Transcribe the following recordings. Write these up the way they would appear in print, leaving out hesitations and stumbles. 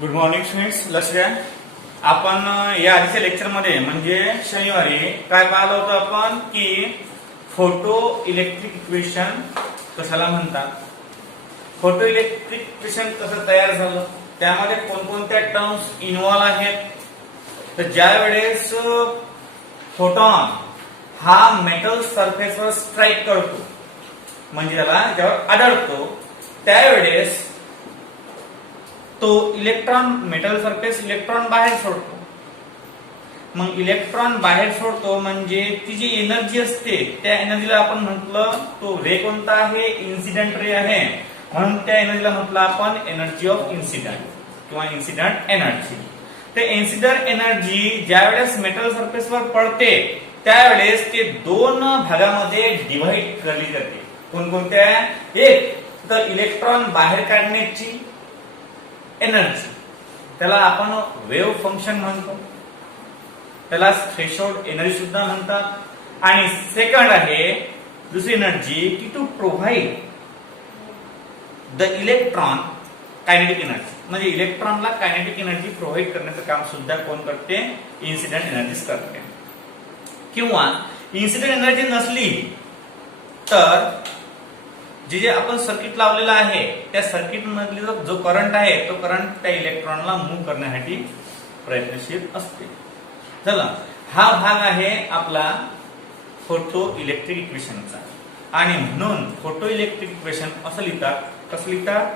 Good morning students. लक्ष द्या. आपण या आधीच्या लेक्चरमध्ये म्हणजे शनिवारी काय पाहिलं होतं आपण की फोटो इलेक्ट्रिक इक्वेशन कशाला म्हणतात, फोटो इलेक्ट्रिक इक्वेशन कसं तयार झालं, त्यामध्ये कोणकोणत्या टर्म्स इन्व्हॉल्व आहेत. तर ज्या वेळेस फोटॉन हा मेटल सरफेसवर स्ट्राईक करतो म्हणजे त्याला जेव्हा आढळतो त्यावेळेस तो इलेक्ट्रॉन मेटल सरफेस इलेक्ट्रॉन बाहेर सोडतो. मग इलेक्ट्रॉन बाहेर सोडतो म्हणजे ती जी एनर्जी असते त्या एनर्जीला आपण म्हटलं तो रे कोणता आहे, इन्सिडेंट रे आहे, म्हणून त्या एनर्जीला म्हटलं आपण एनर्जी ऑफ इन्सिडेंट किंवा इन्सिडेंट एनर्जी. ते इन्सिडेंट एनर्जी ज्यावेळेस मेटल सरफेसवर पडते त्यावेळेस ते दोन भागामध्ये डिव्हाइड केली जाते. कोणकोणत्या? एक तर इलेक्ट्रॉन बाहेर काढण्याची एनर्जी, त्याला आपण वेव्ह फंक्शन म्हणतो, त्याला थ्रेशोल्ड एनर्जी सुद्धा म्हणतात. आणि सेकंड आहे दुसरी एनर्जी की to provide the electron kinetic energy, म्हणजे इलेक्ट्रॉनला कायनेटिक एनर्जी प्रोव्हाइड करण्याचं काम सुद्धा कोण करते? इन्सिडेंट एनर्जीच करते. किंवा इन्सिडेंट एनर्जी नसली तर जे आपण सर्किट लावलेलं आहे त्या सर्किट मधला जो करंट आहे तो करंट त्या इलेक्ट्रॉनला मूव्ह करण्यासाठी प्रयत्नशील असते. चला, हा भाग आहे आपला फोटो इलेक्ट्रिक इक्वेशनचा. आणि म्हणून फोटो इलेक्ट्रिक इक्वेशन असं लिहितात, कसं लिहितात?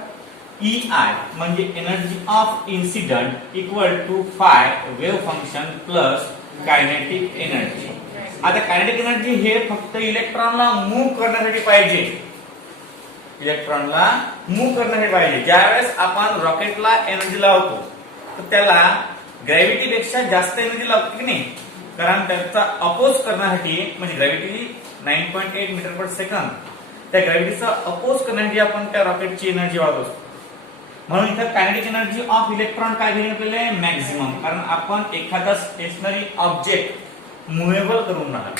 EI म्हणजे energy of incident equal to phi wave function plus kinetic energy. आता कायनेटिक एनर्जी हे फक्त इलेक्ट्रॉनला मूव्ह करण्यासाठी पाहिजे, इलेक्ट्रॉनला मूव्ह करण्यासाठी पाहिजे. ज्यावेळेस आपण रॉकेटला एनर्जी लावतो तर त्याला ग्रॅव्हिटी पेक्षा जास्त एनर्जी लागते की नाही, कारण त्याचा अपोज करण्यासाठी म्हणजे ग्रॅव्हिटी 9.8 मीटर पर सेकंद, त्या ग्रॅव्हिटीचा अपोज करण्यासाठी आपण त्या रॉकेटची एनर्जी वाढवत असतो. म्हणून इथं कायनेटिक एनर्जी ऑफ इलेक्ट्रॉन काय घेण्यात आले? मॅक्झिमम. कारण आपण एखादा स्टेशनरी ऑब्जेक्ट मुव्हेबल करून राहिलो,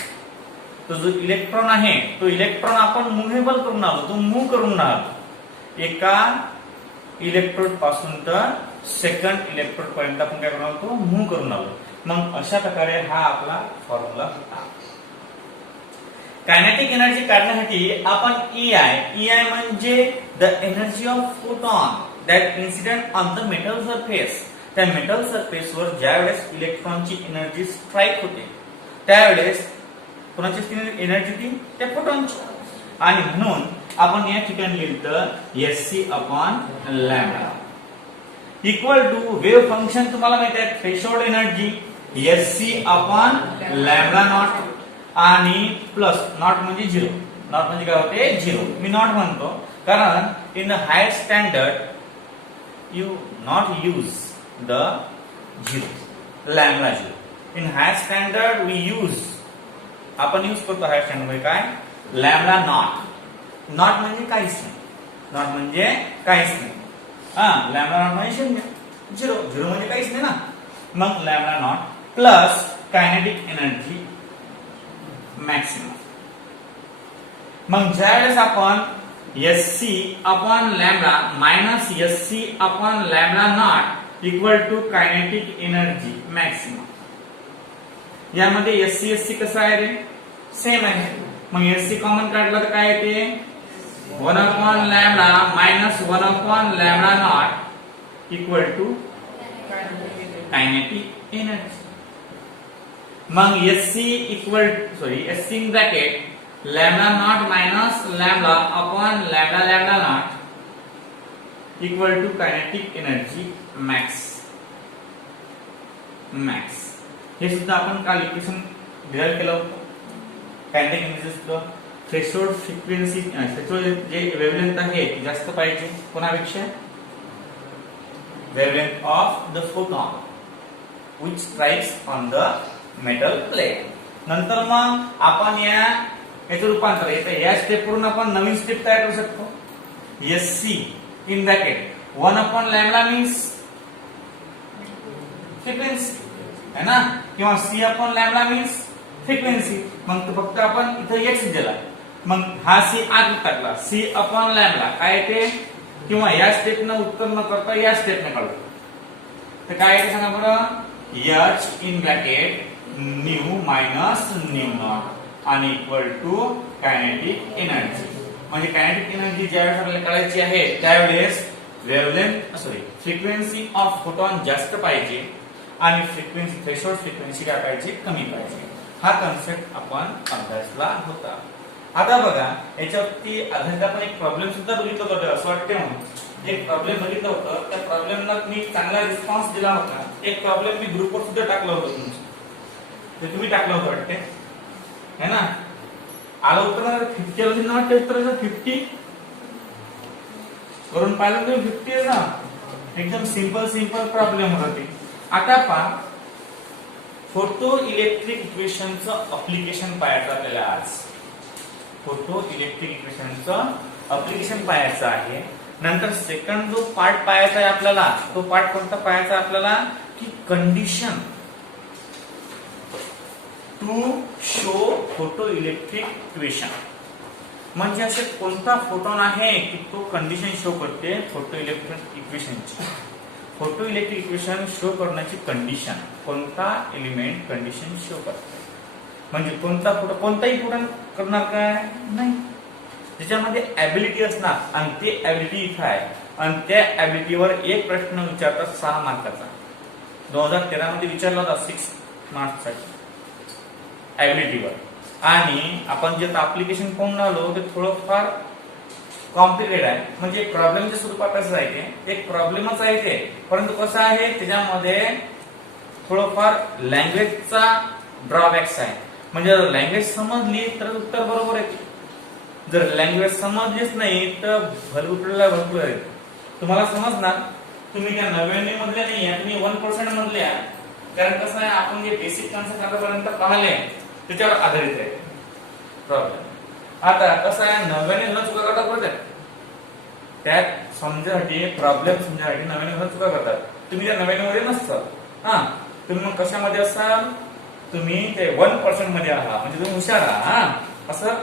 तो जो इलेक्ट्रॉन आहे तो इलेक्ट्रॉन आपण मुव्हेबल करून आलो, तो मूव्ह करून आलो. एका इलेक्ट्रोड पासून तर सेकंड इलेक्ट्रोड पर्यंत आपण काय करून आलो? मूव्ह करून आलो. मग अशा प्रकारे हा आपला फॉर्म्युला होता. कायनेटिक एनर्जी काढण्यासाठी आपण EI म्हणजे the energy of photon that incident on the metal surface. त्या मेटल सरफेसवर ज्यावेळेस इलेक्ट्रॉनची एनर्जी स्ट्राईक होते त्यावेळेस कोणाची एनर्जी ती? त्या फोटॉनची. आणि म्हणून आपण या ठिकाणी लिहिलं Sc/λ equal to wave function तुम्हाला माहिती आहे थ्रेशोल्ड एनर्जी Sc/λ0 आणि प्लस नॉट म्हणजे 0. नॉट म्हणजे काय होते? 0. मी नॉट म्हणतो कारण in the higher standard you not use the 0 λ 0. In higher standard we use, आपण यूज करतो हायर स्टँडर्ड मध्ये काय? Lambda not. नॉट म्हणजे काहीच नाही, नॉट म्हणजे काहीच नाही. लॅम्बडा नॉट म्हणजे 0. 0 म्हणजे काहीच नाही ना. मग lambda not plus kinetic energy maximum. मग ज्यावेळेस आपण Sc/λ minus Sc/λ0 equal to kinetic energy maximum, यामध्ये Sc कसं आहे रे? सेम आहे. मग Sc कॉमन काढला तर काय येते? 1/λ minus 1/λ0 equal to kinetic energy. मग Sc in bracket λ0 minus λ/λ0 equal to kinetic energy max. हे सुद्धा आपण काल इक्वेशन डिराइव्ह केलं होतं. Kinetic energy threshold frequency, threshold जे वेव्हलेंथ आहे जास्त पाहिजे कोणापेक्षा? Wavelength of the photon which strikes on the metal plate. नंतर मग आपण याचं रूपांतर येतं या स्टेप वरून आपण नवीन स्टेप तयार करू शकतो. Sc in bracket 1/λ means frequency है ना, किंवा C/λ मीन्स फ्रिक्वेन्सी. मग तो फक्त आपण इथं x दिला, मग हा C आत टाकला, C/λ काय येते? किंवा या स्टेपनं उत्तर न करता या स्टेपने काढू. तर काय आहे सांगा बरं, h in bracket new minus new not आणि इक्वल टू कायनेटिक एनर्जी. म्हणजे कायनेटिक एनर्जी ज्यावेळेस आपल्याला काढायची आहे त्यावेळेस वेव्हलेंथ फ्रिक्वेन्सी ऑफ फोटॉन जास्त पाहिजे आणि फ्रिक्वेन्सी थ्रेशोल्ड फ्रिक्वेन्सी काय पाहिजे, कमी पाहिजे. हा कन्सेप्ट आपण अभ्यासला होता. आता बघा याच्यावरती आधारित आपण एक प्रॉब्लेम सुद्धा बघितलं होतं असं वाटतं. एक प्रॉब्लेम बघितलं होतं, त्या प्रॉब्लेमला मी चांगला रिस्पॉन्स दिला होता. एक प्रॉब्लेम मी ग्रुपवर सुद्धा टाकलं होतं तुमचं, ते तुम्ही टाकलं होतं वाटते है ना. आलं उत्तर 50 ना वाटतं, उत्तर 50 करून पाहिलं तर 50 आहे ना. एकदम सिंपल प्रॉब्लेम होती. आता पहा फोटो इलेक्ट्रिक इक्वेशनचं अप्लिकेशन पाहायचं आपल्याला आज. फोटो इलेक्ट्रिक इक्वेशनचं अप्लिकेशन पाहायचं आहे. नंतर सेकंड जो पार्ट पाहायचा आहे आपल्याला, तो पार्ट कोणता पाहायचा आपल्याला की condition to show photo electric equation. म्हणजे असे कोणता फोटोन आहे की तो कंडिशन शो करते फोटो इलेक्ट्रिक इक्वेशनची. फोटो इलेक्ट्रिक इक्वेशन शो करण्याची कंडिशन, कोणता एलिमेंट कंडिशन शो करते. म्हणजे कोणता फोटो, कोणताही फोटो करणार काय नाही, त्याच्यामध्ये ऍबिलिटी असणार आणि ते ऍबिलिटी इथं आहे. आणि त्या ऍबिलिटीवर एक प्रश्न विचारतात 6 मार्काचा. 2013 मध्ये विचारला होता 6 मार्क्ससाठी ऍबिलिटीवर. आणि आपण जे अप्लिकेशन पाहून आलो ते थोडंफार कॉम्प्लिकेटेड आहे. म्हणजे प्रॉब्लेमच्या स्वरूपात असं आहे ते एक प्रॉब्लेमच आहे ते, परंतु कसं आहे त्याच्यामध्ये थोडंफार लँग्वेजचा ड्रॉबॅक्स आहे. म्हणजे जर लँग्वेज समजली तर उत्तर बरोबर आहे, जर लँग्वेज समजलीच नाही तर भरपूर आहे. तुम्हाला समजणार, तुम्ही त्या 99 मधल्या नाही आहे, तुम्ही 1% मधल्या. कारण कसं आहे आपण जे बेसिक कन्सेप्ट आतापर्यंत पाहिले त्याच्यावर आधारित आहे प्रॉब्लेम. आता कसं आहे 99 जण चुका करतात बरं त्यात समजासाठी, प्रॉब्लेम समजासाठी 99 जण चुका करतात. तुम्ही त्या 99 मध्ये नसतात. हा तुम्ही मग कशामध्ये असाल, तुम्ही ते 1% मध्ये आहात. म्हणजे तुम्ही हुशार आहात असं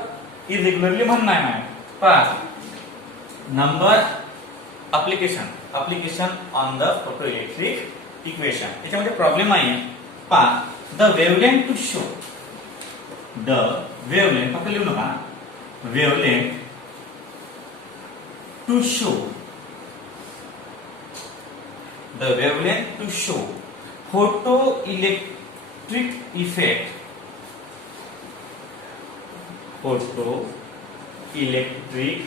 इरेग्युलरली म्हणणं आहे. पहा number application on the photo electric equation. याच्यामध्ये प्रॉब्लेम आहे. पहा the wavelength to show, the wavelength फक्त लिहू नका, wavelength to show, the wavelength to show photo electric effect, photo electric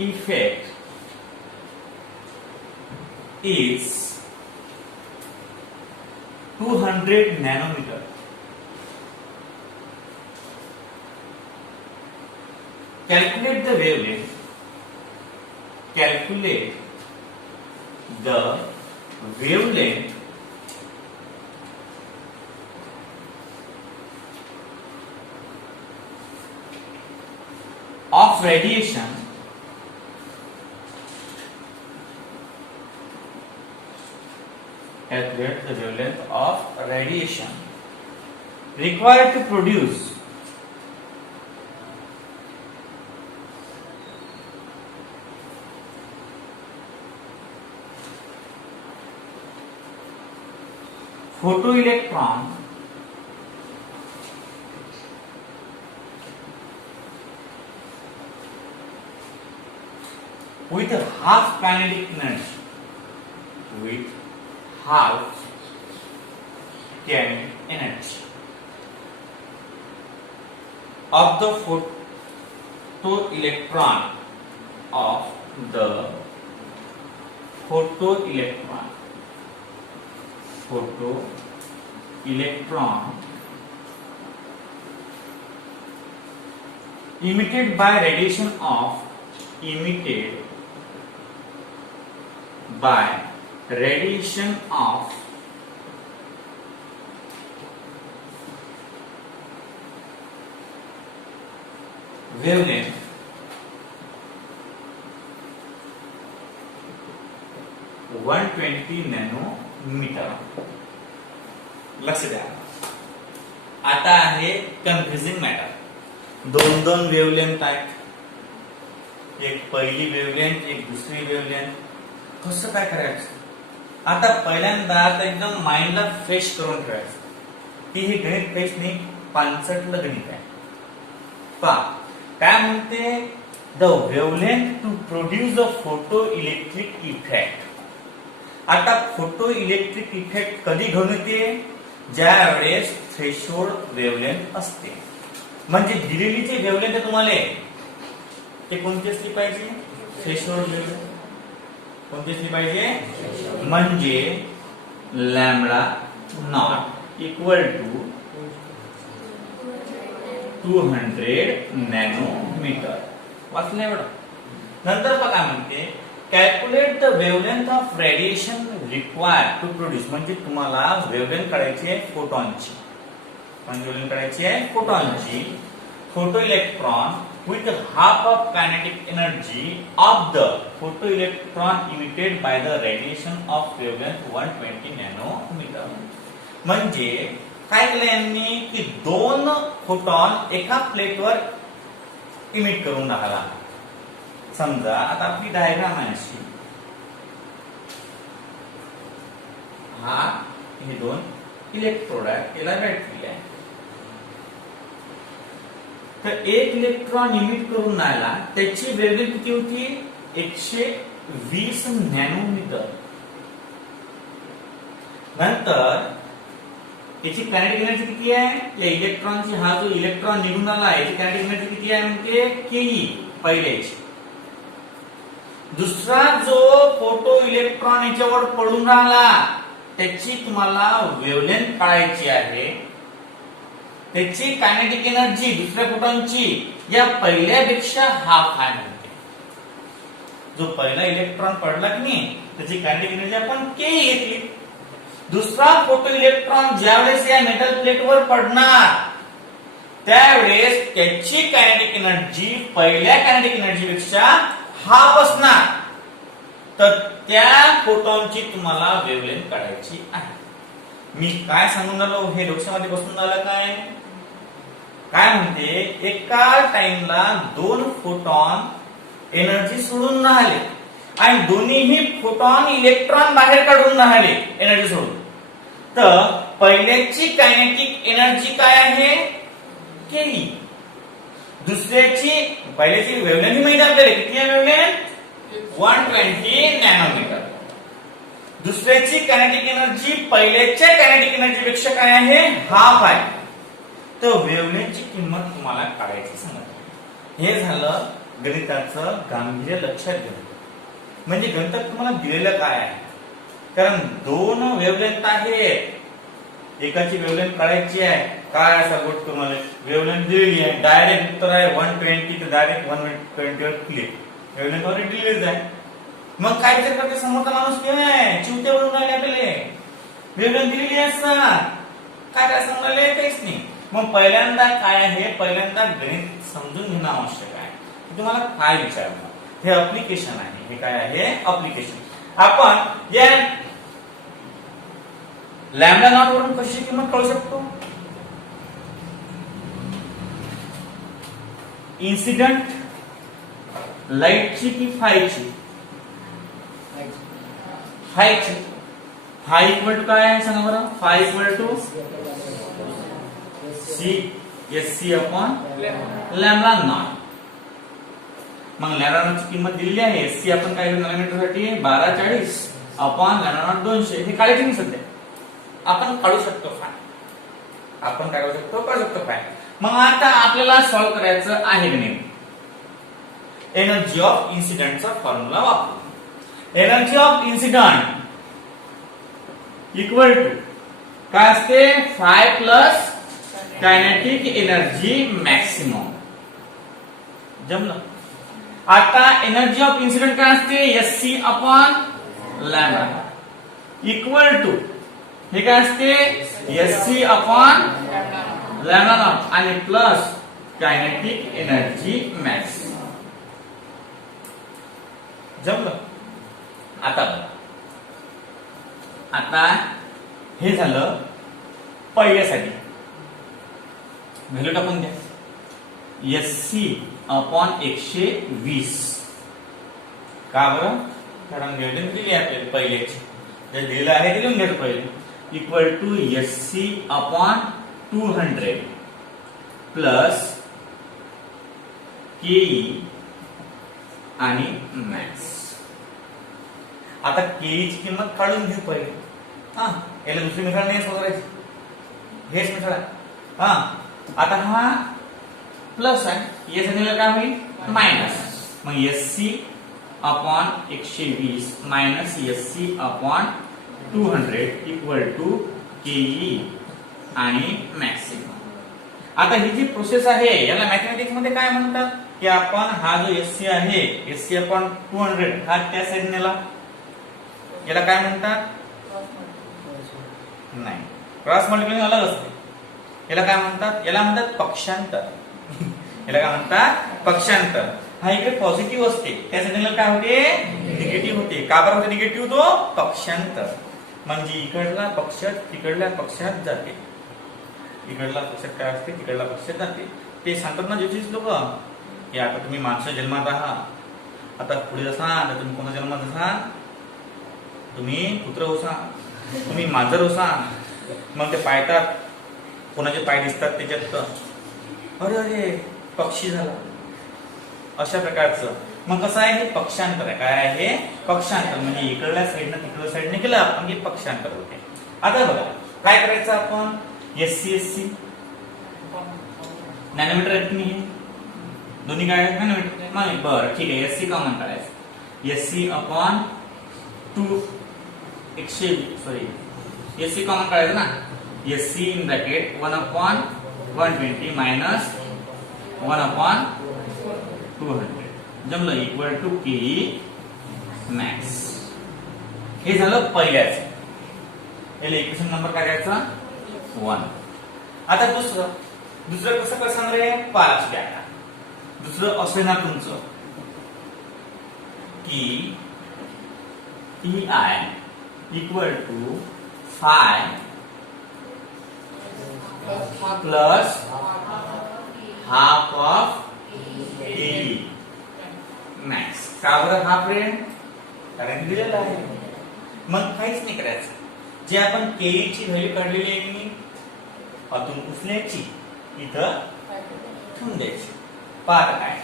effect is 200 nanometer. Calculate the wavelength. Calculate the wavelength of radiation calculate the wavelength of radiation required to produce photoelectron with half kinetic energy, with half kinetic energy of the photoelectron, of the photoelectron emitted by radiation of wavelength 120 nanometre. लक्ष द्या. आता आहे confusing matter. दोन wavelength आहेत, एक पहिली wavelength एक दुसरी वेवलेंथ. कसं काय करायचं आता पहिल्यांदा एकदम माइंडला फ्रेश करून ठेवायचं की हे गणित फ्रेश नाही, पानसटलं गणित आहे. पहा काय म्हणते, the wavelength to produce the photo electric effect. आता फोटो इलेक्ट्रिक इफेक्ट कधी घडून येते, ज्या वेळेस थ्रेशोल्ड वेवलेंथ असते. म्हणजे दिलेली जी वेवलेंथ आहे तुम्हाला ते कोणती असली पाहिजे, थ्रेशोल्ड वेवलेंथ कोणती असली पाहिजे, म्हणजे lambda not equal to 200 nanometre. वाचलं एवढं. नंतर बघा म्हणते calculate the wavelength of radiation required to produce. म्हणजे तुम्हाला वेवलेंथ काढायची आहे फोटॉनची, वेवलेंथ काढायची आहे फोटॉनची. Photo electron with half of kinetic energy of the photoelectron emitted by the radiation of wavelength 120 nanometer. म्हणजे काय केलं यांनी की दोन फोटॉन एका प्लेटवर इमिट करून राहिला. समजा आता आपली डायग्राम आहे अशी, हा हे दोन इलेक्ट्रोड आहे, याला बॅटरी आहे. तर एक इलेक्ट्रॉन इमिट करून राहिला, त्याची वेवलेंथ किती होती, 120 नॅनोमीटर. नंतर याची कायनेटिक एनर्जी किती आहे, या इलेक्ट्रॉनची, हा जो इलेक्ट्रॉन निघून आला याची कायनेटिक एनर्जी किती आहे म्हणते केई पहिल्याची. दुसरा जो फोटो इलेक्ट्रॉन याच्यावर पडून राहिला त्याची तुम्हाला वेवलेंथ काढायची आहे. त्याची कायनेटिक एनर्जी दुसऱ्या फोटॉनची या पहिल्यापेक्षा हाफ आहे म्हणते. जो पहिला इलेक्ट्रॉन पडला की नाही त्याची कायनेटिक एनर्जी आपण के घेतली. दुसरा फोटो इलेक्ट्रॉन ज्यावेळेस या मेटल प्लेटवर पडणार त्यावेळेस त्याची कायनेटिक एनर्जी पहिल्या कायनेटिक एनर्जी पेक्षा हाफ असणार. तर त्या फोटॉनची तुम्हाला वेवलेंथ काढायची आहे. मी काय सांगून राहिलो, हे डोक्यामध्ये बसून राहिलं काय म्हणते, एका टाइमला दोन फोटॉन एनर्जी सोडून राहिले आणि दोन्हीही फोटॉन इलेक्ट्रॉन बाहेर काढून राहिले एनर्जी सोडून. तर पहिल्याची कायनेटिक एनर्जी काय आहे केई, दुसऱ्याची पहिल्याची वेवलेंथ माहिती आपल्याला किती आहे, वेवलेंथ 120 नॅनोमीटर. दुसऱ्याची कायनेटिक एनर्जी पहिल्याच्या कायनेटिक एनर्जी पेक्षा काय आहे, हाफ आहे. तर वेवलेंथची किंमत तुम्हाला काढायची सांगितली. हे झालं गणिताचं गांभीर्य लक्षात घेऊन. म्हणजे गणितात तुम्हाला दिलेलं काय आहे, कारण दोन वेवलेंथ आहेत, एकाची वेवलेंथ काढायची आहे. काय असा गोष्ट तुम्हाला वेवलेंथ दिलेली आहे, डायरेक्ट उत्तर आहे 120, तर डायरेक्ट 120 वर क्लिक, वेवलेंथ वर दिलेलीच आहे. मग काय विचार करते समोरचा माणूस, काय चिवते बनवून राहिले आपल्याला, वेवलेंथ दिलेली असतात, काय काय सांगून राहिले काहीच नाही. मग पहिल्यांदा काय आहे, पहिल्यांदा गणित समजून घेणं आवश्यक आहे. तुम्हाला काय विचारणार, हे अप्लिकेशन आहे. हे काय आहे, अप्लिकेशन. आपण या लॅम्बडा नॉट वरून कशी किंमत काढू शकतो, इन्सिडेंट लाईटची की फायची, फायची. फाय इक्वल टू काय आहे सांगा बरं, phi equal to C S C upon lambda nought. मग लॅम्बडा नॉटची किंमत दिलेली आहे, एस सी आपण काय नॅनोमीटर साठी 1240 अपॉन लॅम्बडा नॉट 200. हे काढायचे नाही सध्या, आपण काढू शकतो फाय, आपण काय करू शकतो, काढू शकतो फाय. मग आता आपल्याला सॉल्व्ह करायचं आहे गणित. एनर्जी ऑफ इन्सिडेंटचा फॉर्म्युला वापरू. Energy of incident equal to काय असते, phi plus kinetic energy maximum. जमलं. आता एनर्जी ऑफ इन्सिडेंट काय असते, S C upon lambda equal to हे काय असते, S C upon lambda nought आणि प्लस कायनेटिक एनर्जी मॅक्स. जमलं. आता आता हे झालं पहिल्यासाठी. व्हॅल्यू टाकून द्या, एस सी अपॉन 120. का बरं, कारण वेवलेंथ दिली आपल्याला पहिल्याची. जे दिलेलं आहे ते लिहून घ्यायचं पहिले. Equal to SC upon 200 plus KE आणि मॅक्स. आता KE ची किंमत काढून घेऊ पहिले. याला दुसरी मिसळ नाही सोडायची, हेच मिसळ आहे. आता हा प्लस आहे, या संख्येला काय होईल मायनस. मग SC upon 120 minus SC upon 200 equal to KE आणि मॅक्सिमम. आता ही जी प्रोसेस आहे याला मॅथमॅटिक्स मध्ये काय म्हणतात की आपण हा जो SC आहे SC अपॉन 200 हा त्या साइड नेला, याला काय म्हणतात नाही क्रॉस मल्टिप्लिकेशन अलग असते. याला काय म्हणतात, याला म्हणतात पक्षांतर. याला काय म्हणतात पक्षांतर. हा इकडे पॉझिटिव्ह असते त्या साइडला काय होते निगेटिव्ह होते. का बरं होते निगेटिव्ह, तो पक्षांतर. म्हणजे इकडला पक्ष तिकडल्या पक्षात जाते, इकडला पक्षात काय असते तिकडला पक्षात जाते. ते सांगतात ना ज्योतिष लोक की आता तुम्ही माणसं जन्मात आहात, आता पुढे असाल तर तुम्ही कोणा जन्मात असाल, तुम्ही पुत्र होसाल, तुम्ही मांजर होसाल. मग ते पायतात, कोणाचे पाय दिसतात त्याच्यात अरे अरे पक्षी झाला, अशा प्रकारचं. मग कसं आहे हे पक्षांतर आहे. काय आहे पक्षांतर, म्हणजे इकडल्या साईडनं तिकडल्या साईडने केलं आपण की पक्षांतर होते. आता बघा काय करायचं आपण, SC नॅनोमीटर आहेत की नाही, दोन्ही काय आहेत नॅनोमीटर. नाही बरं ठीक आहे, SC कॉमन काढायचं. SC अपॉन 120 कॉमन काढायचं ना. SC in bracket 1 upon 120 minus 1 upon 200 जमलं इक्वल टू KE मॅक्स. हे झालं पहिल्याच. याला इक्वेशन नंबर काय द्यायचा 1. आता दुसरं कसं कर सांग रे, पाच द्या. दुसरं असं ना तुमचं की EI equal to 5 plus half of KE max. का बरं हाफ रे, कारण दिलेलं आहे. मग काहीच नाही करायचं, जे आपण KE ची व्हॅल्यू काढलेली आहे की आतून उचलायची, इथं ठेवून द्यायची. पाहता काय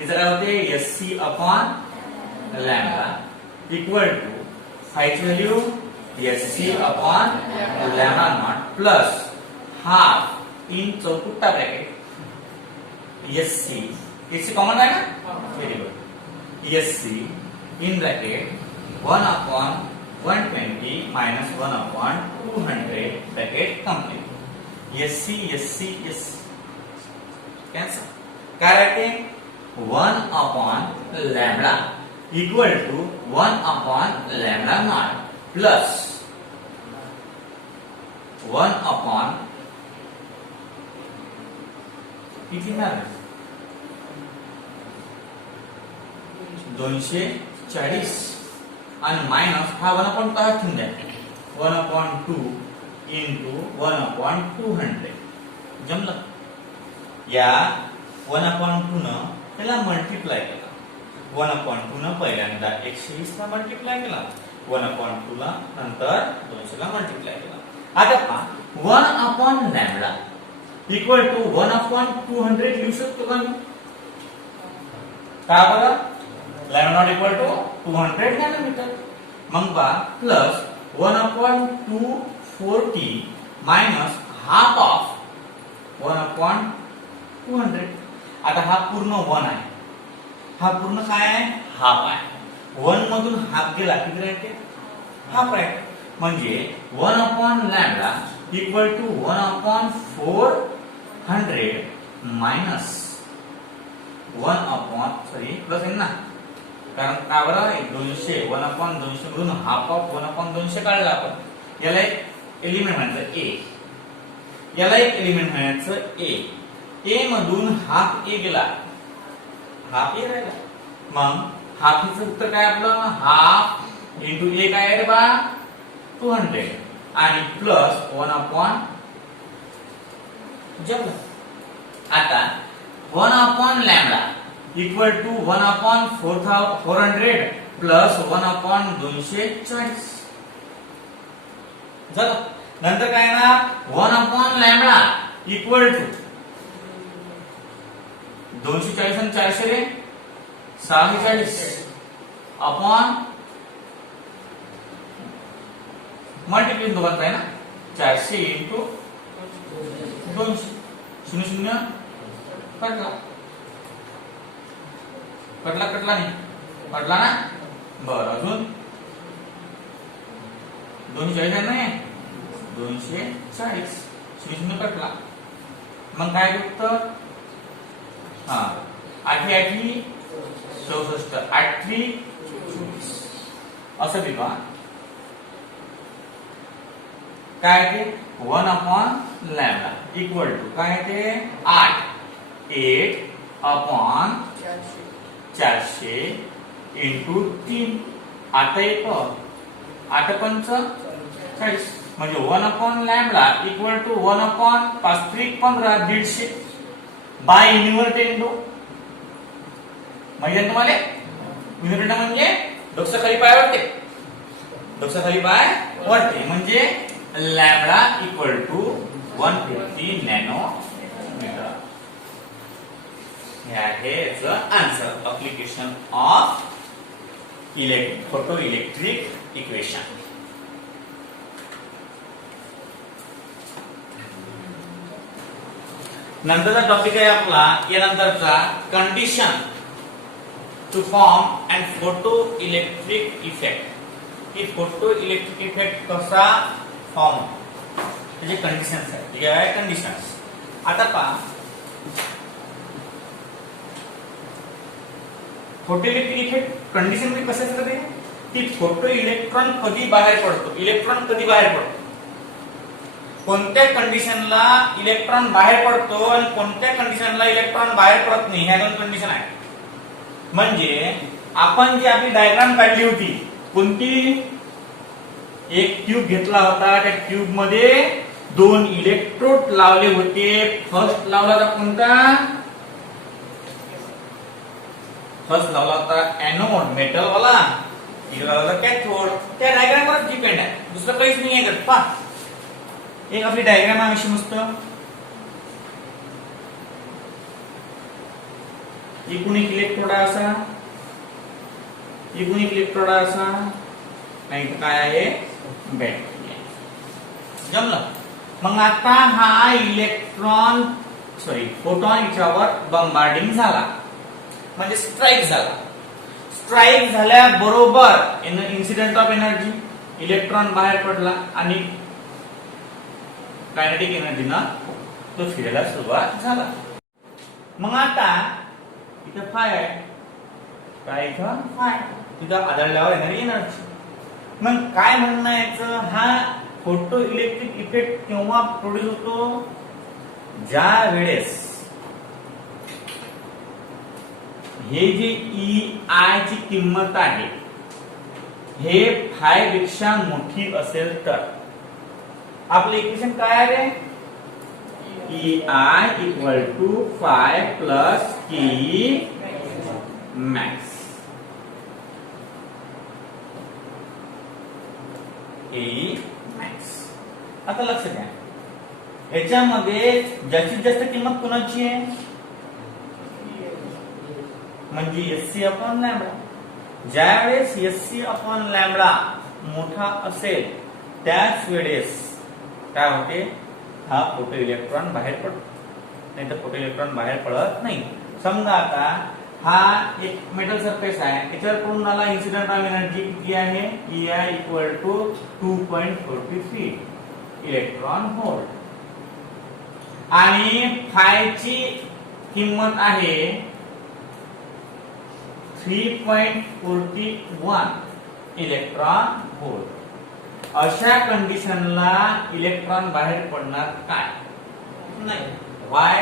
इथं काय होते SC upon lambda equal to 5 ची value SC upon lambda not plus half in चौकुट्टा ब्रॅकेट SC कॉमन आहे ना, very good. SC in bracket 1 upon 120 minus 1 upon 200 bracket complete. SC cancel. काय राहते 1 upon lambda equal to 1 upon lambda not plus 1 upon किती ना 240 आणि minus हा 1 upon काय ठेवून द्या 1 अपॉन 2 इंटू 1 अपॉन 200 जमलं. या 1 अपॉन 2 न त्याला मल्टिप्लाय केला. 1 अपॉन 2 न पहिल्यांदा 120 ला मल्टिप्लाय केला, 1 अपॉन 2 ला नंतर 200 ला मल्टिप्लाय केला. आता पहा 1 upon lambda equal to 1 upon 200 लिहू शकतो का मी? का बघा lambda not equal to 200 nanometre. मग पहा plus 1 upon 240 minus half of 1 upon 200. आता हा पूर्ण 1 आहे, हा पूर्ण काय आहे हाफ आहे. 1 मधून हाफ गेला किती राहते हाफ राहते. म्हणजे 1 upon lambda equal to 1 upon 400 minus 1 upon plus आहे ना, कारण का बरं 200 1 अपॉन 200 मधून हाफ ऑफ 1 अपॉन 200 काढला आपण. याला एक एलिमेंट म्हणायचं A, याला एक एलिमेंट म्हणायचं A. A मधून हाफ A गेला, हाफ A राहिला. मग हाफचं उत्तर काय आपलं हाफ इंटू A काय आहे बा 200 आणि प्लस 1 अपॉन जमलं. आता 1 upon lambda equal to 1 upon 400 plus 1 upon 240. झालं. नंतर काय येणार 1/λ इक्वल टू 240 आणि 400 रे 640 अपॉन मल्टीप्लिकेशन दोघांचा आहे ना 400 इंटू 200 0 0 कटला कटला कटला नाही कटला ना बरं अजून 240 आहे ना 240 0 कटला मग काय उत्तर हा 8 8 64 8 असं दिलं काय ते 1/λ इक्वल टू काय ते 8 अपॉन 400 इंटू 3 8 1 8 पंच 40 म्हणजे 1/λ इक्वल टू 1/5 3 15 150 बाय युनिव्हर्टेंडो म्हणजे तुम्हाला युनिव्हर्टेंडो म्हणजे डोक्याखाली पाय वाटते डोक्याखाली पाय वाटते म्हणजे लॅम्बडा इक्वल टू 150 नॅनोमीटर हे आहे याचं answer application of photo electric equation. नंतरचा टॉपिक आहे आपला या नंतरचा condition to form and photo electric effect. ही फोटो इलेक्ट्रिक इफेक्ट कसा फॉर्म त्याचे कंडिशन्स आहेत. ठीक आहे कंडिशन्स आता पहा फोटो इलेक्ट्रिक इफेक्ट कंडिशन मध्ये कसं असतं ते की फोटो इलेक्ट्रॉन कधी बाहेर पडतो इलेक्ट्रॉन कधी बाहेर पडतो कोणत्या कंडिशनला इलेक्ट्रॉन बाहेर पडतो आणि कोणत्या कंडिशनला इलेक्ट्रॉन बाहेर पडत नाही ह्या दोन कंडिशन आहेत. म्हणजे आपण जी आपली डायग्राम काढली होती कोणती एक ट्यूब घेतला होता त्या ट्यूब मध्ये 2 इलेक्ट्रोड लावले होते. फर्स्ट लावला होता कोणता फर्स्ट लावला होता एनोड मेटल वाला इकडे लावला होता कॅथोड. त्या डायग्राम वर डिपेंड आहे दुसरं काहीच नाही आहे. पहा एक आपली डायग्राम आहे अशी मस्त एकूण एक इलेक्ट्रोड असा एकूण एक इलेक्ट्रोड असा आणि काय आहे बॅटरी जमलं. मग आता हा इलेक्ट्रॉन फोटॉन याच्यावर बंबार्डिंग झाला म्हणजे स्ट्राईक झाला. स्ट्राईक झाल्याबरोबर इन्सिडेंट ऑफ एनर्जी इलेक्ट्रॉन बाहेर पडला आणि कायनेटिक एनर्जीनं तो फिरायला सुरुवात झाला. मग आता इथं फाय आहे काय इथं फाय तिथं आदळल्यावर येणारी एनर्जी. मग काय म्हणणं याचं हा फोटो इलेक्ट्रिक इफेक्ट केव्हा प्रोड्यूस होतो ज्या वेळेस हे जे ई आय ची किंमत आहे हे फाय पेक्षा मोठी असेल तर आपलं इक्वेशन काय आहे E I equal to phi plus K max max. आता लक्ष द्या ह्याच्यामध्ये जास्तीत जास्त किंमत कोणाची आहे म्हणजे एससी अपॉन लॅम्बडा. ज्यावेळेस एससी अपॉन लॅम्बडा मोठा असेल त्याच वेळेस काय होते हा फोटो इलेक्ट्रॉन बाहेर पडतो नाही तर फोटो इलेक्ट्रॉन बाहेर पडत नाही. समजा आता हा एक मेटल सरफेस आहे त्याच्यावर पडून आला इन्सिडेंट ऑफ एनर्जी किती आहे E I equal to 2.43 electron volt आणि फायची किंमत आहे 3.41 इलेक्ट्रॉन व्होल्ट. अशा कंडिशनला इलेक्ट्रॉन बाहेर पडणार काय नाही. वाय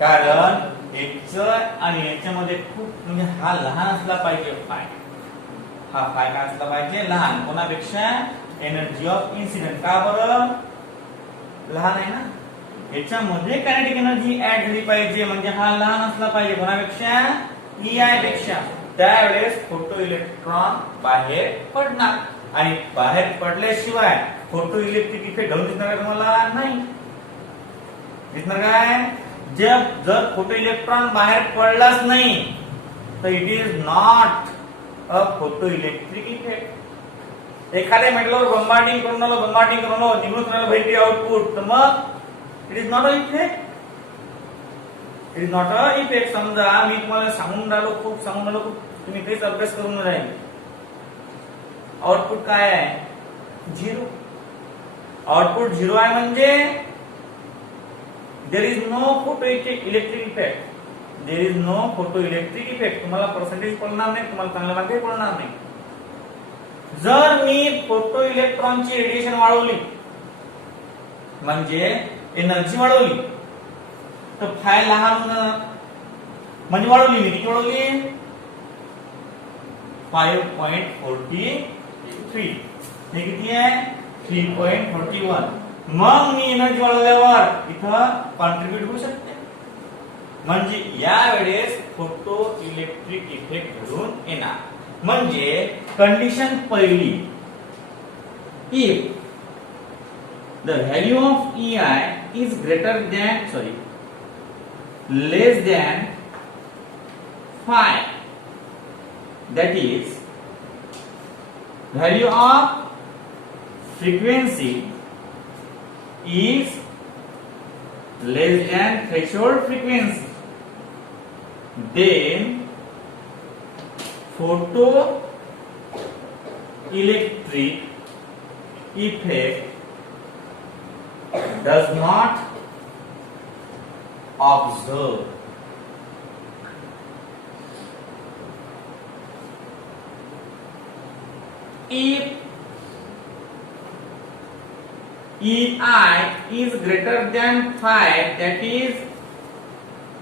कारण आणि याच्यामध्ये खूप म्हणजे हा लहान असला पाहिजे फाय हा फाय काय असला पाहिजे लहान कोणापेक्षा एनर्जी ऑफ इन्सिडेंट का बरं लहान आहे ना याच्यामध्ये कायनेटिक एनर्जी ऍड झाली पाहिजे म्हणजे हा लहान असला पाहिजे कोणापेक्षा ई आय पेक्षा त्यावेळेस फोटो इलेक्ट्रॉन बाहेर पडणार. आणि बाहेर पडल्याशिवाय फोटो इलेक्ट्रिक इफेक्ट घडून दिसणार का तुम्हाला? नाही दिसणार काय? जर फोटो इलेक्ट्रॉन बाहेर पडलाच नाही तर it is not a photo electric effect. एखाद्या मेटलवर बंबार्डिंग करून निघून भेटली आउटपुट, तर मग it is not a effect. It is not a effect. समजा मी तुम्हाला सांगून राहिलो खूप तुम्ही तेच अभ्यास करून राहील. आउटपुट काय आहे? 0. आउटपुट 0 आहे म्हणजे there is no photo electric effect. There is no photo electric effect. तुम्हाला पर्सेंटेज पडणार नाही, तुम्हाला चांगल्या मार्क पडणार नाही. जर मी फोटो इलेक्ट्रॉनची रेडिएशन वाढवली म्हणजे एनर्जी वाढवली तर फाय लहान म्हणजे वाढवली. मी किती वाढवली? 5.43. हे किती आहे? 3.41. मग मी एनर्जी वाढवल्यावर इथं कॉन्ट्रीब्यूट होऊ शकते. म्हणजे या वेळेस फोटो इलेक्ट्रिक इफेक्ट घडून येणार. म्हणजे कंडिशन पहिली, if the value of EI is less than 5, that is value of frequency is less than threshold frequency, then photo electric effect does not observe. If EI is greater than 5, that is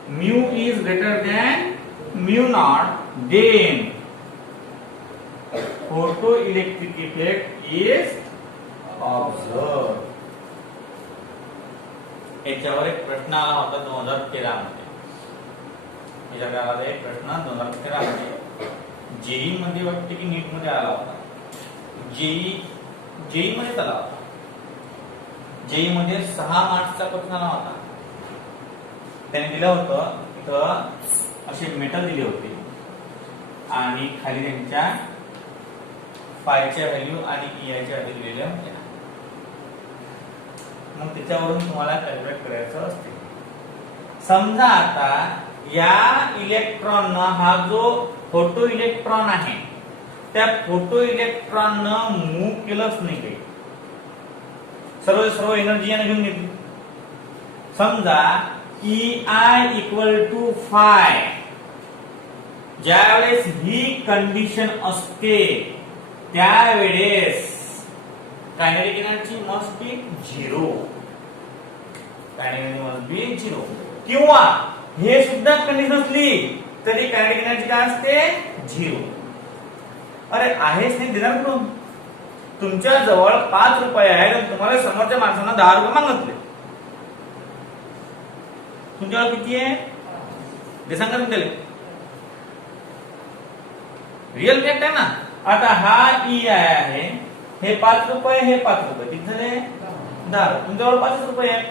mu is greater than mu naught, then photoelectric effect is observed. याच्यावर एक प्रश्न आला होता 2013 मध्ये. याच्यावर एक प्रश्न 2013 मध्ये जेई मध्ये वाटते की नीट मध्ये आला होता. जेई मध्ये आला होता. जेई मध्ये 6 मार्क्सचा प्रश्न आला होता. त्याने दिलं होतं इथं असे मेटल दिले होते आणि खाली त्यांच्या फायच्या व्हॅल्यू आणि EI च्या व्हॅल्यू दिलेल्या होत्या. मग त्याच्यावरून तुम्हाला कॅल्क्युलेट करायचं असते. समजा आता या इलेक्ट्रॉन हा जो फोटो इलेक्ट्रॉन आहे त्या फोटो इलेक्ट्रॉन मूव्ह केलंच नाही काही, सर्व एनर्जी याने घेऊन घेतली. समजा EI इक्वल टू 5, ज्यावेळेस ही कंडिशन असते त्यावेळेस kinetic energy must be 0. Kinetic energy must be 0. किंवा हे सुद्धा कंडिशन असली तरी कायनेटिक एनर्जी काय असते? 0. अरे आहेच नाही, देणार कुठून? तुमच्या जवळ 5 रुपये आहेत आणि तुम्हाला समोरच्या माणसांना 10 रुपये मागितले. तुमच्यावर किती आहे ते सांगा तुम्ही. रिअल फॅक्ट आहे ना. आता हा EI आहे, हे 5 रुपये, हे 5 रुपये, किती झाले? 10. तुमच्यावर 5 रुपये आहे.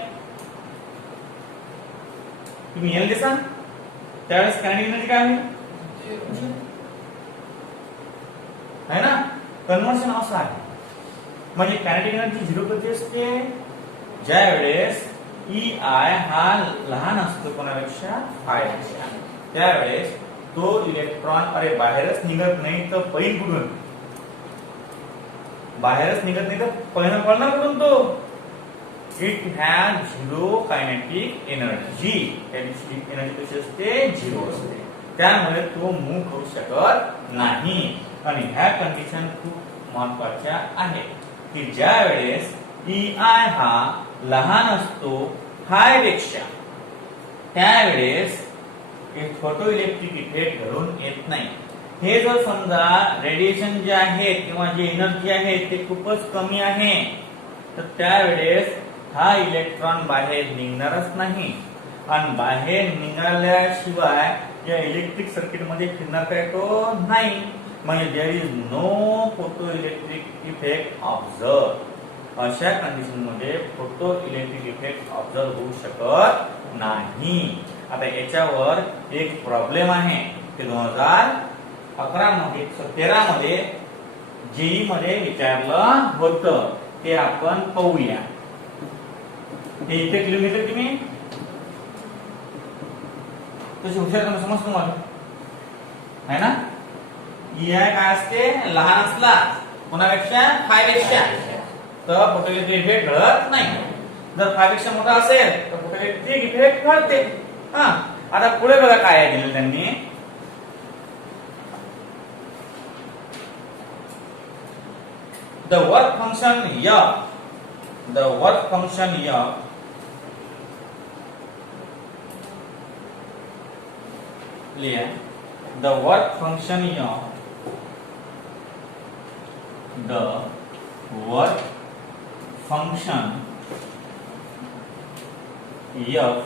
तुम्ही येल देसान त्यावेळेस कायनेटिक एनर्जी काय आहे ना. कन्व्हर्शन असं आहे. म्हणजे कायनेटिक एनर्जी 0 कधी असते? ज्या वेळेस EI हा लहान असतो कोणापेक्षा? 5 त्यावेळेस तो इलेक्ट्रॉन अरे बाहेरच निघत नाही तर पैन कुठून? बाहेरच निघत नाही तर पैन पडणार कुठून? तो इट हॅज 0 कायनेटिक एनर्जी. त्याची एनर्जी कशी असते? 0 असते. त्यामुळे तो मूव्ह करू शकत नाही. आणि ह्या कंडिशन खूप महत्वाच्या आहेत की ज्या वेळेस EI हा लहान असतो 5 पेक्षा त्यावेळेस फोटो इलेक्ट्रिक इफेक्ट घडून येत नाही. हे जर समजा रेडिएशन जे आहे किंवा जे एनर्जी आहे ते खूपच कमी आहे तर त्यावेळेस हा इलेक्ट्रॉन बाहेर निघणारच नाही. आणि बाहेर निघाल्याशिवाय या इलेक्ट्रिक सर्किट मध्ये फिरणार काय? तो नाही. म्हणजे there is no photo electric effect observe, अशा कंडिशन मध्ये फोटो इलेक्ट्रिक इफेक्ट ऑब्झर्व होऊ शकत नाही. आता याच्यावर एक प्रॉब्लेम आहे ते 2011 मध्ये 13 मध्ये जेई मध्ये विचारलं होतं, ते आपण पाहूया. ते इफेक्ट लिहून घेतले तुम्ही तसे हुशार करणं समजतं तुम्हाला है ना. EI काय असते, लहान असला कोणापेक्षा फायपेक्षा तर फोटो इलेक्ट्रिक इफेक्ट घडत नाही. जर फायपेक्षा मोठा असेल तर फोटो इलेक्ट्रिक इफेक्ट घडते. हा, आता पुढे बघा काय आहे दिलेलं त्यांनी. The work function F, the work function F लिया. The work function F, the work function F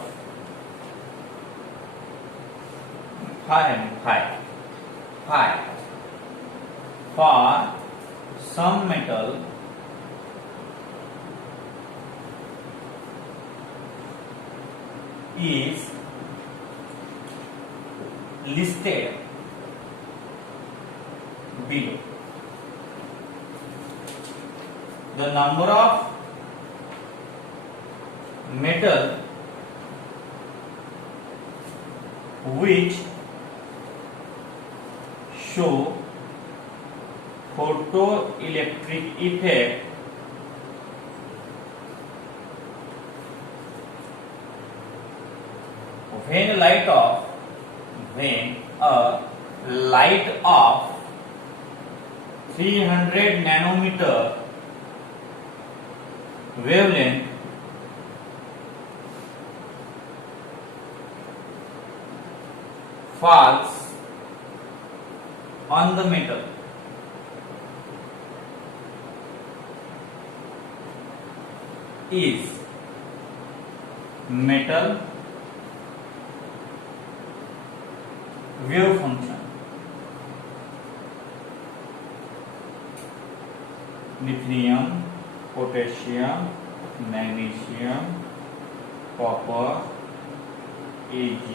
phi for some metal is listed below. The number of metal which show photoelectric effect when a light of 300 nanometer wavelength falls on the metal is metal wave function. Lithium, potassium, magnesium, copper, Ag,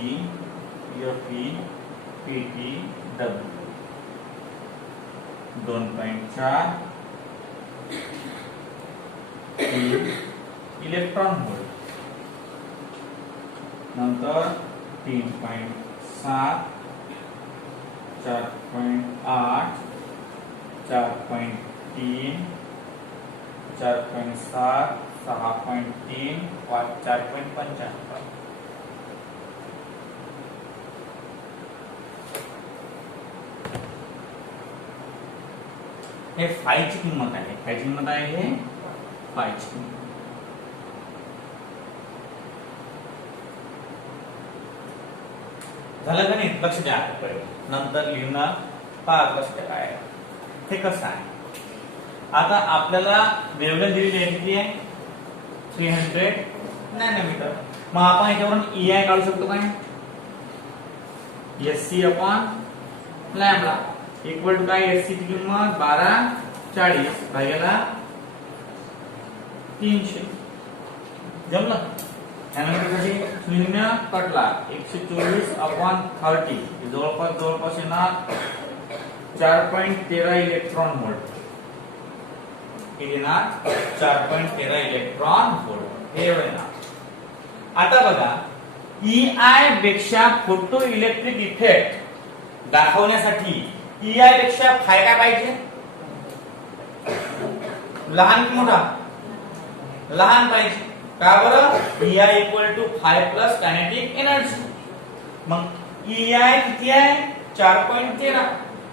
Fe, Pt, W. 2.4 electron volt, नंतर 3.7, 4.8, 4.3, 4.7, 6.3, 4.55. हे फायची किंमत आहे. फायची किंमत आहे हे फायची किंमत. झालं का नाही? लक्ष द्या. नंतर लिहून पहा कसं काय आहे ते. कसं आहे आता आपल्याला वेव्हलेंथ दिलेली आहे किती आहे 300 नॅनोमीटर. मग आपण याच्यावरून EI काढू शकतो काय SC upon lambda equal to काय SC ची किंमत 1240 भागिले 300. जमलं. त्यानंतर शून्य कटला 124 अपॉन 30 जवळपास येणार 4.13 इलेक्ट्रॉन व्होल्ट. किती येणार 4.13 इलेक्ट्रॉन व्होल्ट हे येणार. आता बघा EI पेक्षा फोटो इलेक्ट्रिक इफेक्ट दाखवण्यासाठी EI पेक्षा फाय काय पाहिजे लहान की मोठा लहान पाहिजे. का बरं EI equal to phi plus kinetic energy. मग EI किती आहे 4.13.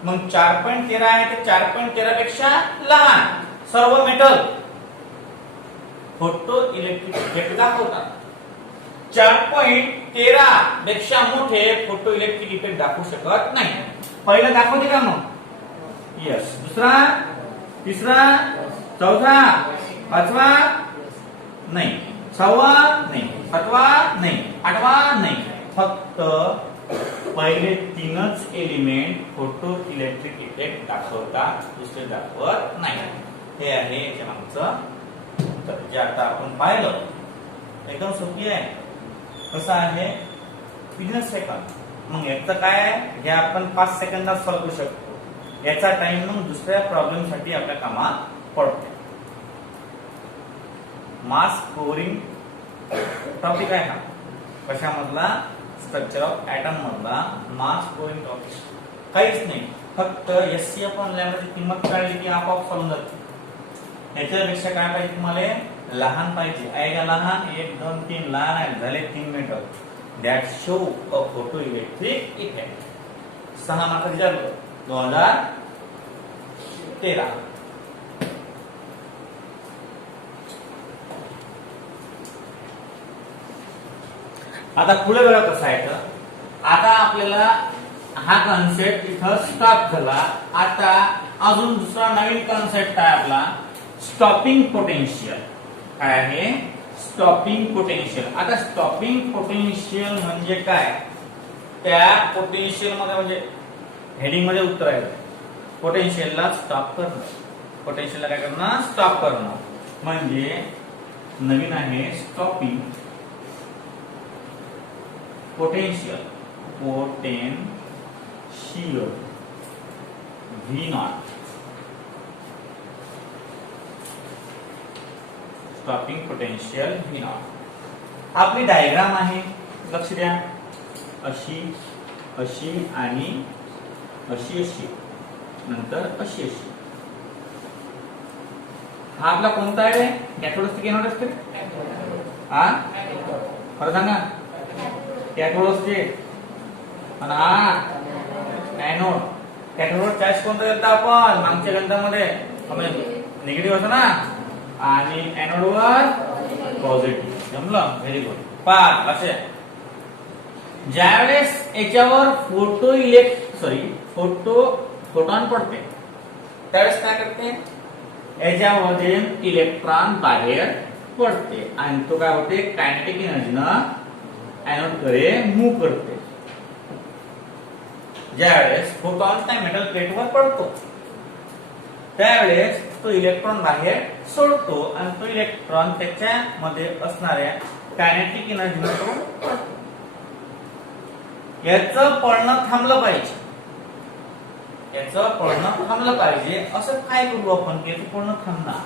मग 4.13 आहे ते 4.13 पेक्षा लहान सर्व मेटल फोटो इलेक्ट्रिक इफेक्ट दाखवतात. 4.13 पेक्षा मोठे फोटो इलेक्ट्रिक इफेक्ट दाखवू शकत नाही. पहिला दाखवते का मग यस. दुसरा तिसरा चौथा पाचवा नाही, 6वा नाही, 7वा नाही, 8वा नाही. फक्त पहिले तीनच एलिमेंट फोटो इलेक्ट्रिक इफेक्ट दाखवतात, दुसरे दाखवत नाही. हे आहे याच्या मागचं उत्तर, जे आता आपण पाहिलं. एकदम सोपी आहे. कसं आहे, 3 सेकंद. मग याचं काय, हे आपण 5 सेकंदात सॉल्व्ह करू शकतो. याचा टाइम मग दुसऱ्या प्रॉब्लेम साठी आपल्या कामात पडते. मास कोरिंग टॉपिक आहे हा. कशामधला, स्ट्रक्चर ऑफ ऍटम मधला मास कोरिंग टॉपिक. काहीच नाही, फक्त SC/λ ची किंमत काढली की आपोआप सॉल्व्ह जाते. याच्यापेक्षा काय पाहिजे तुम्हाला, लहान पाहिजे. आहे का लहान, 1 2 3 लहान आहे, झाले 3 मिनिटं. That show a photo electric effect. 6 mark विचारलं 2013. आता पुढे बघा कसं आहे. आता आपल्याला हा कॉन्सेप्ट इथं स्टॉप झाला. आता अजून दुसरा नवीन कॉन्सेप्ट आहे आपला, स्टॉपिंग पोटेन्शियल. काय आहे, स्टॉपिंग पोटेन्शियल. आता स्टॉपिंग पोटेन्शियल म्हणजे काय, त्या पोटेन्शियल मध्ये, म्हणजे हेडिंग मध्ये उत्तर आहे, पोटेन्शियलला स्टॉप करणं. पोटेन्शियलला काय करणं, स्टॉप करणं. म्हणजे नवीन आहे stopping potential. Potential V0. Stopping potential V0. आपली डायग्राम आहे, लक्ष द्या. अशी अशी आणि अशी अशी, नंतर अशी अशी. हा आपला कोणता आहे, कॅथोड असते की एनोड असते? हा, खरं सांगा. कॅथोड असते आणि हा एनोड. कॅथोडवर चार्ज कोणता देता आपण मागच्या गणितामध्ये, निगेटिव्ह होता ना, आणि एनोडवर पॉझिटिव्ह. जमलं, व्हेरी गुड. पाच असे ज्यावेळेस याच्यावर फोटॉन पडते त्यावेळेस काय करते, याच्यामध्ये इलेक्ट्रॉन बाहेर पडते आणि तो काय होते, कायनेटिक एनर्जीनं एनोड कडे मूव्ह करते. ज्यावेळेस फोटॉन त्या मेटल प्लेटवर पडतो त्यावेळेस तो इलेक्ट्रॉन बाहेर सोडतो आणि तो इलेक्ट्रॉन त्याच्यामध्ये असणाऱ्या कायनेटिक एनर्जीने तो पडतो. याचं पळणं थांबलं पाहिजे. याचं पळणं थांबलं पाहिजे. असं काय करू आपण की याचं पळणं थांबणार?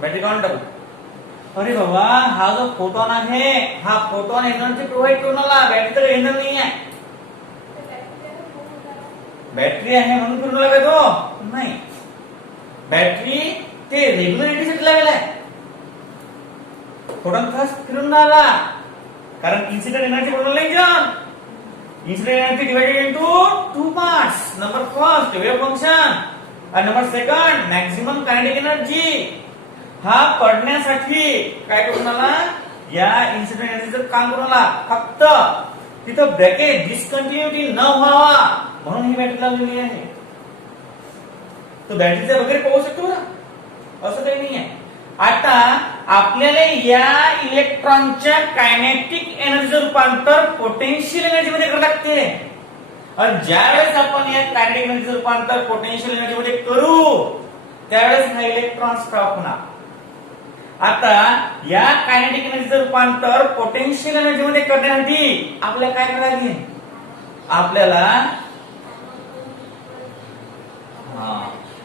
बॅटरी काढून टाकू. अरे बाबा, हा जो फोटॉन आहे हा फोटॉन एनर्जी प्रोव्हाइड करून आला. बॅटरी तर येणार नाही आहे. बॅटरी आहे म्हणून फिरून आला का तो? नाही. बॅटरी ते रेग्युलरिटीसाठी लागेल आहे. फोटॉन फर्स्ट फिरून आला कारण इन्सिडेंट एनर्जी बनवलं नाही. Incident energy divided into 2 parts. Number first, wave function, and number second, maximum kinetic energy. हा पडण्यासाठी काय करून आला, या इन्सिडेंट एनर्जीचं काम करून आला. फक्त तिथं ब्रेकेज डिस्कंटिन्युटी न व्हावा म्हणून ही बॅटरी लावलेली आहे. तो बॅटरीचा वगैरे पाहू शकतो ना, असं काही नाही आहे. आता आपल्याला या इलेक्ट्रॉनच्या कायनेटिक एनर्जीचं रूपांतर पोटेन्शियल एनर्जी मध्ये करावं लागते. आणि ज्यावेळेस आपण या कायनेटिक एनर्जीचं रूपांतर पोटेन्शियल एनर्जी मध्ये करू त्यावेळेस हा इलेक्ट्रॉन स्टॉप होणार. आता या कायनेटिक एनर्जीचं रूपांतर पोटेन्शियल एनर्जी मध्ये करण्यासाठी आपल्याला काय करावं लागेल,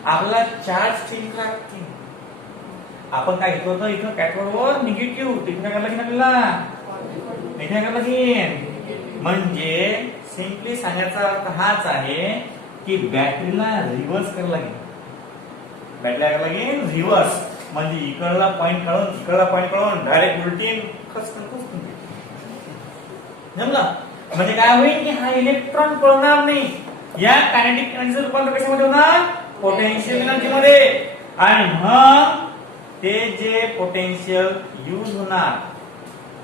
आपल्याला चार्ज चेंज करावं लागते. आपण काय घेतो होतं, इथं कॅथोडवर निगेटिव्ह, तिथे काय करायला लागेल आपल्याला, इथे काय करायला लागेल. म्हणजे सिम्पली सांगायचा अर्थ हाच आहे की बॅटरीला रिव्हर्स करायला लागेल. बॅटरीला करायला लागेल रिव्हर्स, म्हणजे इकडला पॉइंट काढून इकडला पॉइंट काढून डायरेक्ट उलटी खसखस. जमलं? म्हणजे काय होईल की हा इलेक्ट्रॉन पळणार नाही. या कायनेटिक एनर्जीचं रूपांतर कशामध्ये होणार, पोटेन्शियल एनर्जी मध्ये. आणि मग ते जे पोटेन्शियल यूज होणार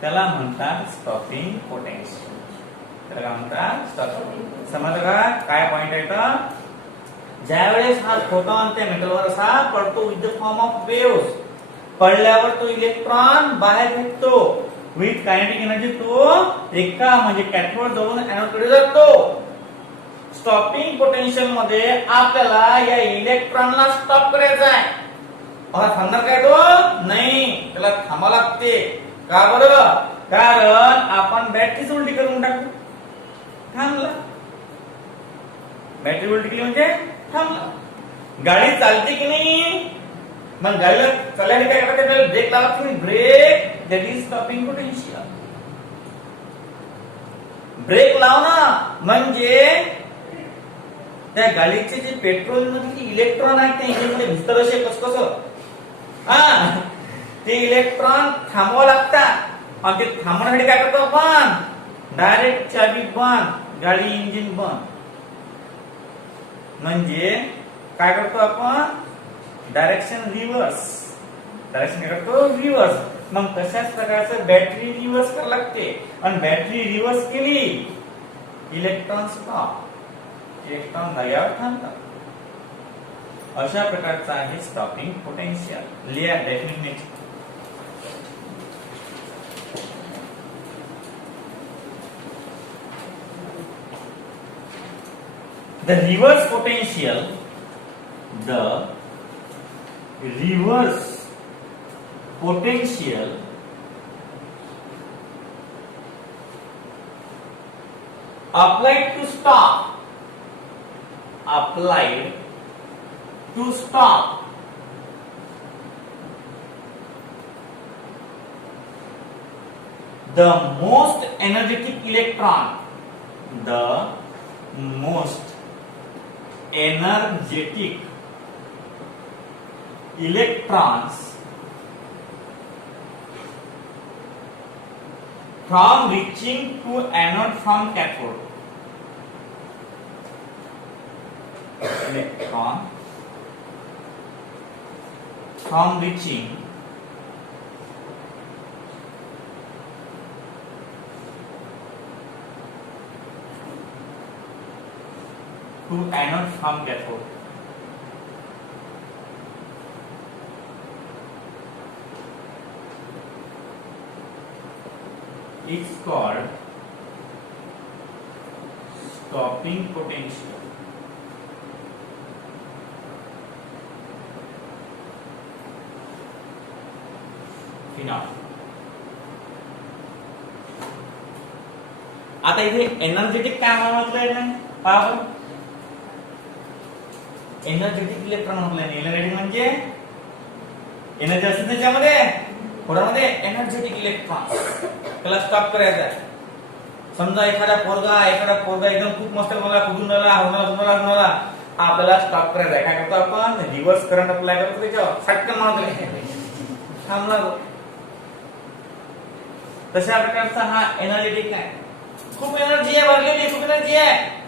त्याला म्हणतात स्टॉपिंग पोटेन्शियल. त्याला म्हणतात स्टॉपिंग. समजलं का काय पॉइंट आहे तर, ज्यावेळेस हा फोटॉन त्या मेटलवर असा पडतो with the form of waves, पडल्यावर तो इलेक्ट्रॉन बाहेर निघतो विथ कायनेटिक एनर्जी तो एका म्हणजे कॅथोड जवळून एनोड कडे जातो. स्टॉपिंग पोटेन्शियल मध्ये आपल्याला या इलेक्ट्रॉनला स्टॉप करायचा आहे. थांबणार काय तो नाही, त्याला थांबा लागते. का बरं? कारण आपण बॅटरीच उलटी करून टाकू. थांबला, बॅटरी उलटी केली म्हणजे थांबला. गाडी चालते की नाही? मग गाडीला चालल्याने काय करतात? ब्रेक लावा तुम्ही, brake, that is stopping potential. Brake लावणं म्हणजे त्या गाडीचे जे पेट्रोल मध्ये इलेक्ट्रॉन आहेत ते इंजिन मध्ये भिजतात असे कसं ते इलेक्ट्रॉन थांबवावं लागतात. आणि ते थांबवण्यासाठी काय करतो आपण? डायरेक्ट चाबी बंद, गाडी इंजिन बंद. म्हणजे काय करतो आपण? Direction reverse. डायरेक्शन काय करतो? रिव्हर्स. मग तशाच प्रकारचं बॅटरी रिव्हर्स करावं लागते. आणि बॅटरी रिव्हर्स केली, इलेक्ट्रॉन स्टॉप, इलेक्ट्रॉन जाग्यावर थांबतात. अशा प्रकारचं आहे स्टॉपिंग पोटेन्शियल. लिहा definition. The reverse potential applied to stop the most energetic electron, the most energetic electrons from reaching to anode from cathode. Electron from reaching to anode from cathode. It's called stopping potential. Enough. आता इथे energetic काय म्हटलंय नाही पहा. Energetic electron म्हटलंय. Energetic म्हणजे energy असते त्याच्यामध्ये, थोड्यामध्ये एनर्जेटिक इलेक्ट्रॉन, त्याला स्टॉप करायचा आहे. समजा एखादा पोरगा एकदम खूप मस्त मला कुठून राहिला आपल्याला स्टॉप करायचा आहे. काय करतो आपण? रिव्हर्स करंट अप्लाय करतो त्याच्यावर, फटकन मारतो, थांबला. तशा प्रकारचा हा एनर्जेटिक आहे. खूप एनर्जी आहे भरलेली, खूप एनर्जी आहे,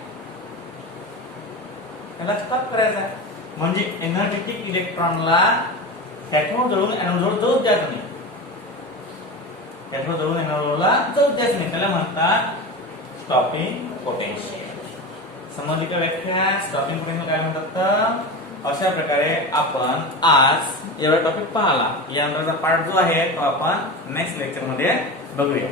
त्याला स्टॉप करायचा आहे. म्हणजे एनर्जेटिक इलेक्ट्रॉनला कॅथोड जवळून एनोड जवळ जाऊच द्यायचं नाही. कॅथोड जवळून एनोडला जाऊच द्यायचं नाही, त्याला म्हणतात स्टॉपिंग पोटेन्शियल. समजली का व्याख्या? स्टॉपिंग पोटेन्शियल काय म्हणतात तर अशा प्रकारे आपण आज एवढा टॉपिक पाहिला. यानंतरचा पार्ट जो आहे तो आपण नेक्स्ट लेक्चर मध्ये बघूया.